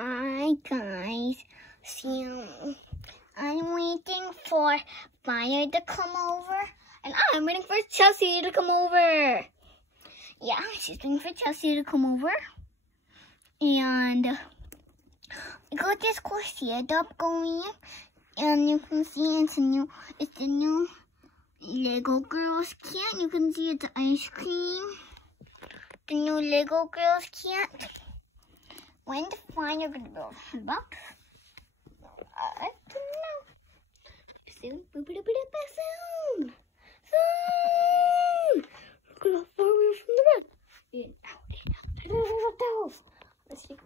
Hi guys, so I'm waiting for Fire to come over, and I'm waiting for Chelsea to come over. Yeah, she's waiting for Chelsea to come over, and I got this corset up going, and you can see it's the new Lego Girls kit. You can see it's ice cream, the new Lego Girls kit. When the Fire gonna build a box? I don't know. Soon, soon. Look at how far we are from the bed. Let's see.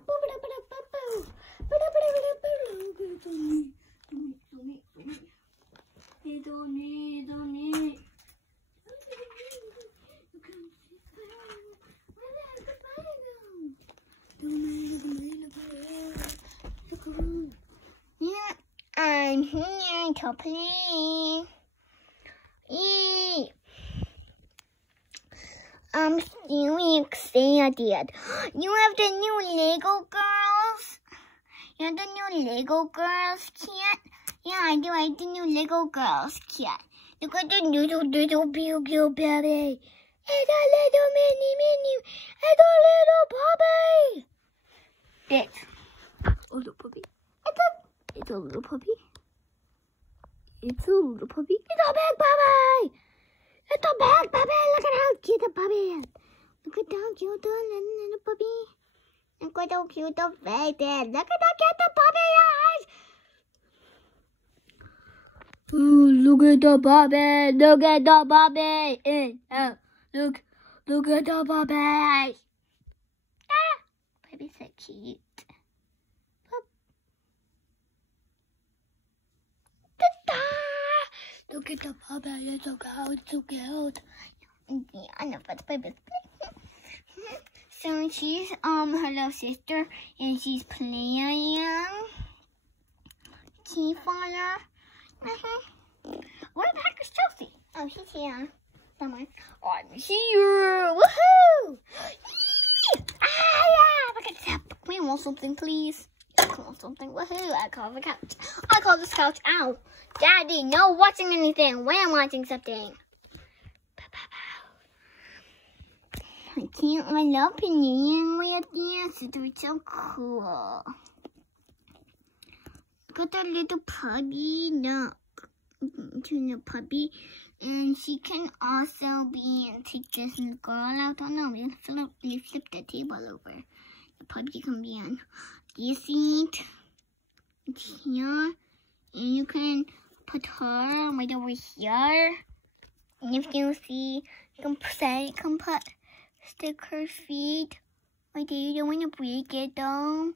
I'm here to play. Yay! I'm so excited. You have the new Lego Girls? You have the new Lego Girls kit? Yeah, I do. I have the new Lego Girls kit. Look at the little baby. It's a little mini. It's a little puppy. This. A little puppy. It's a little puppy. It's a little puppy. It's a big puppy. It's a big puppy. Look at how cute the puppy is. Look at how cute the little puppy. Look at how cute the face is. Look at how cute the puppy is. Ooh, look at the puppy. Look at the puppy. Look at the puppy. Ah, puppy's so cute. Look at the puppy, it's so cute, Yeah, I know, but the baby's So she's her little sister, and she's playing Key Fire. Where the heck is Chelsea? Oh, she's here somewhere. I'm here! Woohoo! Ah, yeah! Look at that. Can we want something, please? Call something. Woohoo! I call the couch. I call this couch out. Daddy, no watching anything. When I'm watching something. I love playing with this. It's so cool. Look at that little puppy. Look. To the puppy. And she can also take this girl out. Oh no, we flip the table over. The puppy can be on this seat. It's here. And you can put her right over here. And if you see, you can stick her feet right there. You don't want to break it though.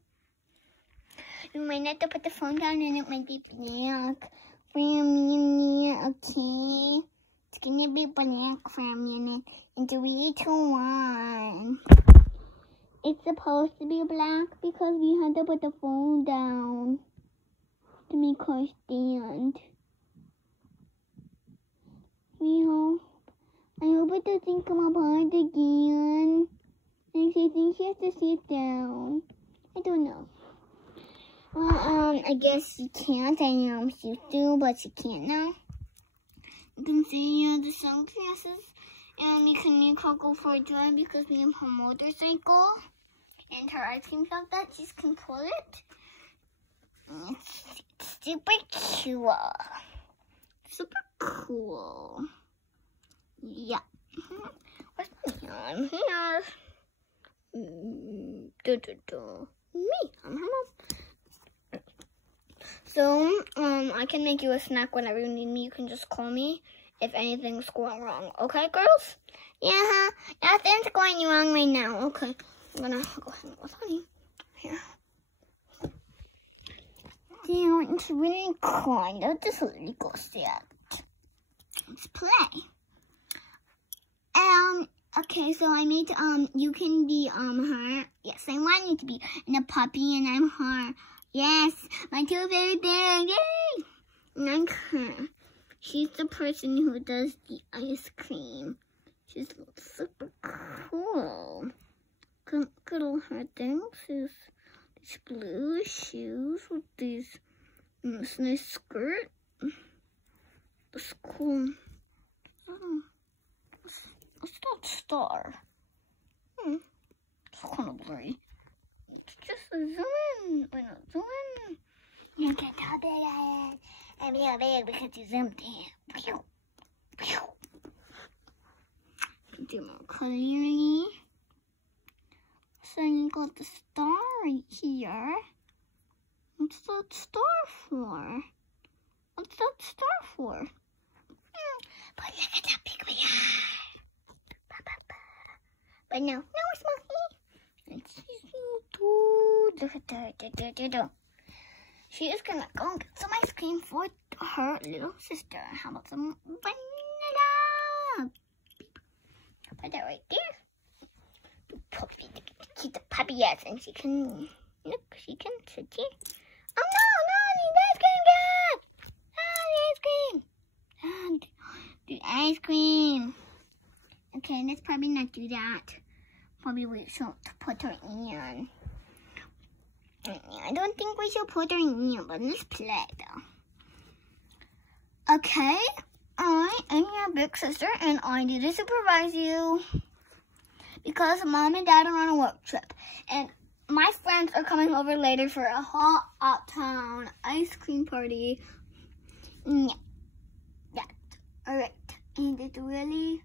You might have to put the phone down and it might be black for a minute, okay? It's gonna be black for a minute. In 3, 2, 1. It's supposed to be black because we had to put the phone down to make her stand. I hope it doesn't come apart again. And I think she has to sit down. I don't know. Well, I guess she can't. I know she used to, but she can't now. You can see the sunglasses, and you can make her go for a drive because we have her motorcycle and her ice cream shop that she can pull it. It's super cool. Super cool. Yeah. Where's my I'm here. Me. I'm her mom. So, I can make you a snack whenever you need me. You can just call me if anything's going wrong. Okay, girls? Yeah, nothing's going wrong right now. Okay. I'm gonna go hang out with Honey. Here. Damn, it's really kind of this Lego set. Let's play. Okay, so I made, you can be, her. Yes, I want you to be a puppy and I'm her. Yes, my two favorite things. Yay! And I'm her. She's the person who does the ice cream. She's super cool. Look at all her things. She's these blue shoes with these this nice skirt. This cool. What's that star? It's kind of blurry. It's just a zoom in. Wait, no, zoom in. You can't tell big I am. I'm real big because you zoomed in. Do more clearly. So you got the star right here. What's that star for? What's that star for? But look at that big one. But no, it's Monkey. And she's look at her. She is gonna go and get some ice cream for her little sister. How about some vanilla? Put that right there. Puppy, keep the puppy ass, and she can look. She can sit here. Oh no, the ice cream! Okay, let's probably not do that. Probably we should put her in. I don't think we should put her in, but let's play though. Okay, I am your big sister, and I need to supervise you because Mom and Dad are on a work trip, and my friends are coming over later for a hot uptown ice cream party. Yeah, alright. And it's really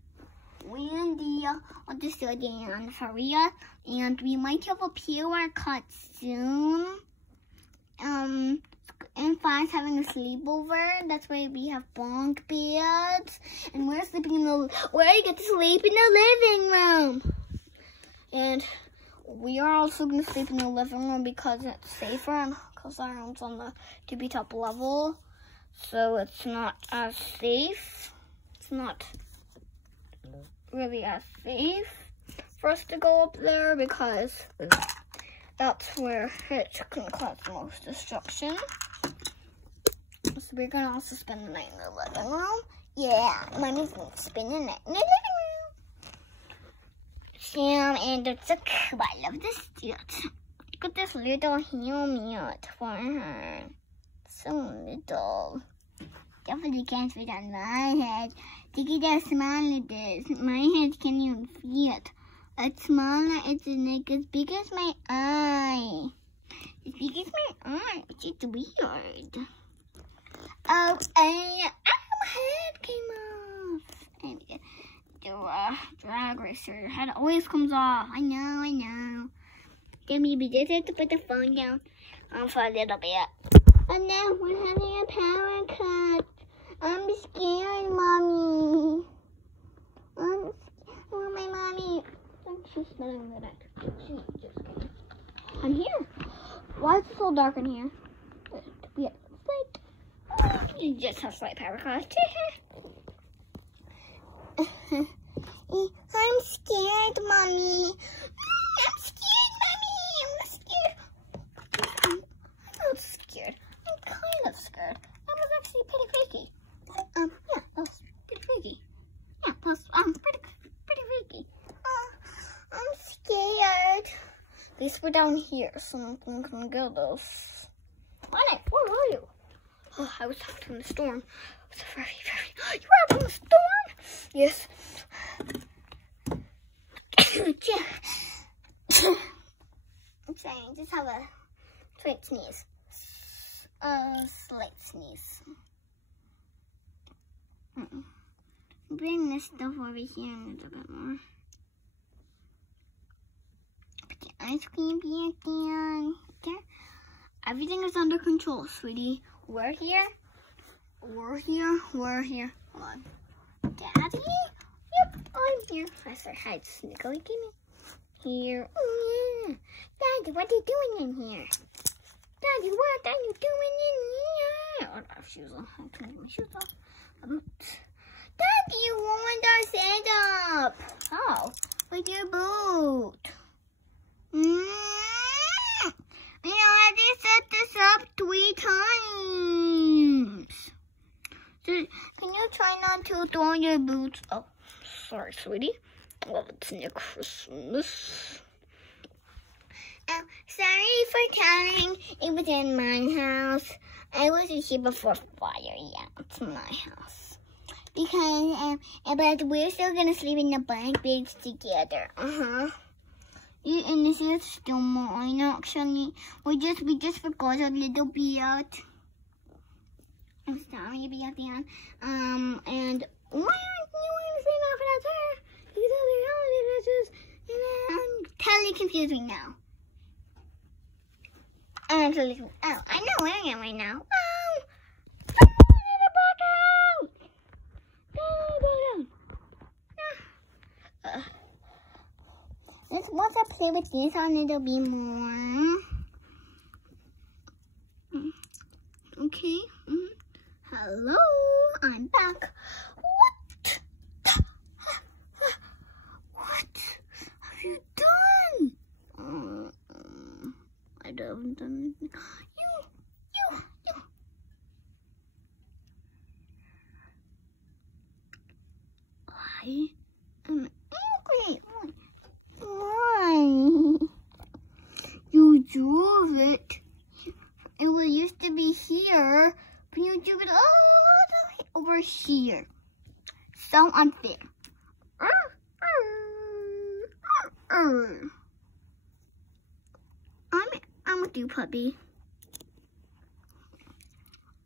windy on the city and Faria, and we might have a PR cut soon. And Five's having a sleepover. That's why we have bunk beds, and we're sleeping in the. We get to sleep in the living room, and we are also going to sleep in the living room because it's safer and because our room's on the tippy top level. So it's not as safe. It's not really as safe for us to go up there because that's where it can cause the most destruction. So we're going to also spend the night in the living room. Yeah, Mommy's going to spend the night in the living room. And it's so cool. I love this suit. Look at this little helmet for her. So little. Definitely can't fit on my head. Look at how small it is. My head can't even fit. It's smaller. It's like as big as my eye. As big as my eye, which is weird. Oh, and my head came off. And the drag racer, your head always comes off. I know. Then maybe just have to put the phone down for a little bit. And now we're having a power cut. I'm scared, Mommy. Oh, my Mommy. She's smelling the back. She's just kidding. I'm here. Why is it so dark in here? We have light. You just have slight power cut. I'm scared, Mommy. I'm scared, Mommy. I'm scared. I'm not scared. I'm kind of scared. That was actually pretty freaky. Yeah, that was pretty freaky. Yeah, that was pretty freaky. I'm scared. At least we're down here, so nothing can get us. Where are you? Oh, I was out in the storm. It was very. You were out in the storm? Yes. I'm sorry, I just have a slight sneeze. Slight sneeze. Bring this stuff over here a little bit more. Put the ice cream back down. There. Everything is under control, sweetie. We're here. Hold on. Daddy? Yep, I'm here. I said hi to Snickly. Give me. Here. Oh, yeah. Daddy, what are you doing in here? Daddy, what are you doing in here? I don't have shoes on. I'm trying to get my shoes off. Daddy, you ruined our setup. How? With your boot. You know, I just set this up 3 times. So, can you try not to throw your boots? Oh, sorry, sweetie. Well, it's near Christmas. Sorry for telling. It was in my house. I wasn't here before fire. Yeah, it's my house. Because, but we're still gonna sleep in the bunk beds together. And this is still mine, actually. We just forgot a little bit. I'm sorry about that. And why aren't you wearing the same outfit as her? These other holiday dresses. And I'm totally confused right now. I'm totally confused. Oh, I'm not wearing it right now. Oh! Once I play with this on, it'll be more. Okay. Hello, I'm back. What? What have you done? I haven't done anything. You. I am angry. Why? You drove it. It used to be here, but you drove it all the way over here. So unfair. I'm with you, puppy.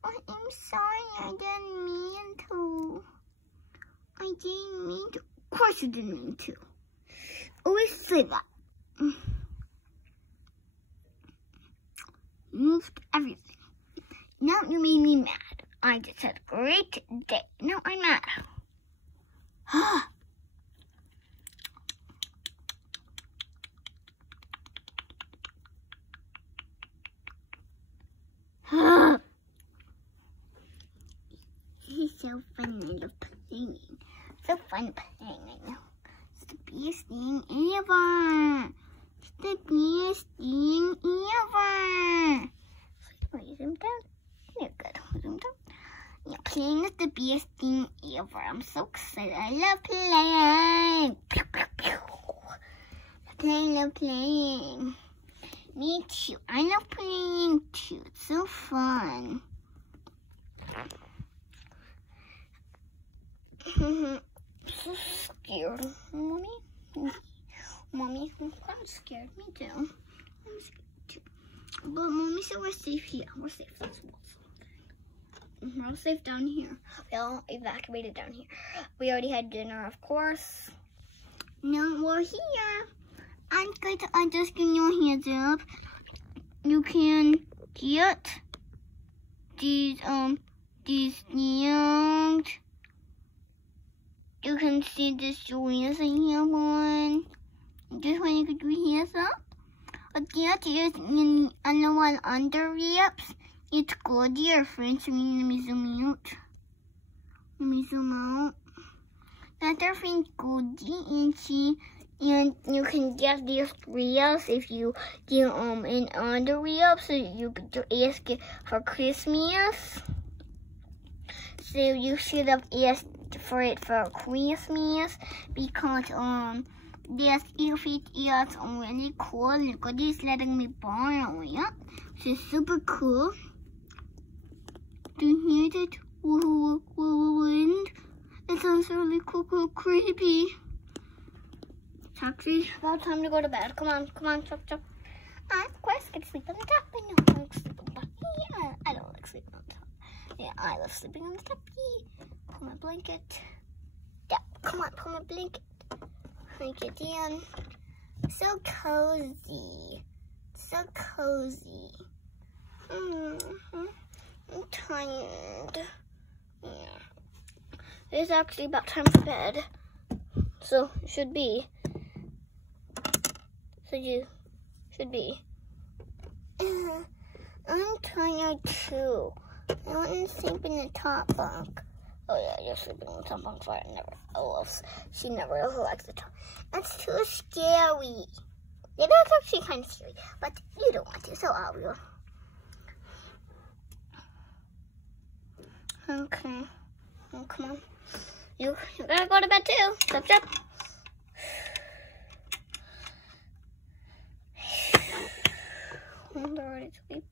I'm sorry. I didn't mean to. Of course you didn't mean to. Always say that. Moved everything. Now you made me mad. I just had a great day. Now I'm mad. He's so fun. I love playing. So fun playing right now. It's the best thing ever. It's the best thing ever. Raise him down. You're good. Raise him down. Yeah, playing is the best thing ever. I'm so excited. I love playing. Pew, pew, pew. Love playing. Me too. I love playing too. It's so fun. So scared, Mommy. Mommy, I'm scared. Me too. I'm scared too. But Mommy said we're safe here. We're safe. That's something. We're all safe down here. We all evacuated down here. We already had dinner, of course. Now we're here. I'm just getting your hands up. You can get these things. You can see the joints in here one. Just when you could do your hands up. But that is in the one under rips. It's good, dear friends. Let me zoom out. Let me zoom out. That's our friend Goldie, and you can get these reels if you get in on the reels, so you could ask it for Christmas. So you should have asked for it for Christmas because this outfit is really cool. Look at this, letting me borrow it. It's super cool. Do you hear that wind? It sounds really cool, creepy. It's actually about time to go to bed. Come on, chop. Of course, I can sleep on the top. I know I like sleeping on the top. Yeah, I don't like sleeping on the top. Yeah, I love sleeping on the top. Pull my blanket. Yeah, come on, pull my blanket. Make it in. So cozy. So cozy. I'm tired. Yeah. It's actually about time for bed. So it should be. So you should be. I'm tired too. I want to sleep in the top bunk. Oh yeah, you're sleeping in the top bunk for she never likes the top. That's too scary. Yeah, that's actually kind of scary, but you don't want to, so I will. Okay. Oh, come on. You gotta go to bed too. Chop. they're ready to sleep.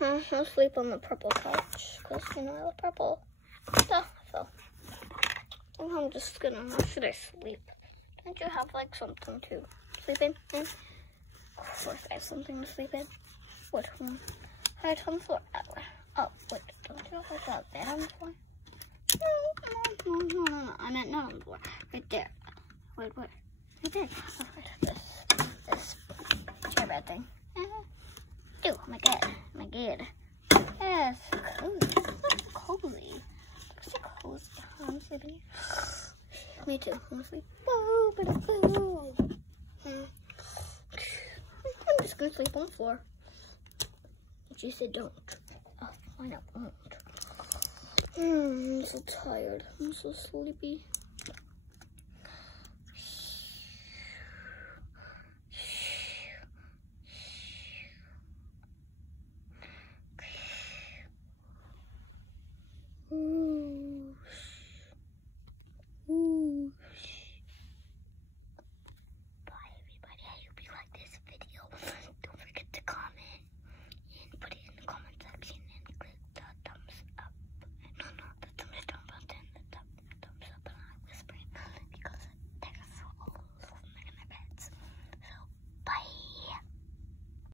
I'll sleep on the purple couch because, you know, I love purple. So, I'm just gonna, how should I sleep? Don't you have like something to sleep in? Of course I have something to sleep in. Which one? Right on the floor. Oh, wait, don't you have like a bed on the floor? No. I meant not on the floor. Right there. Wait, what? Right there. Oh, right. This chair bed thing. Oh my god. Yes, cozy. That's cozy. Looks so cozy. I'm sleeping. Me too. I'm sleep. Boo, boo. I'm just gonna sleep on the floor. But you said don't. Oh, why not? Won't. I'm so tired. I'm so sleepy.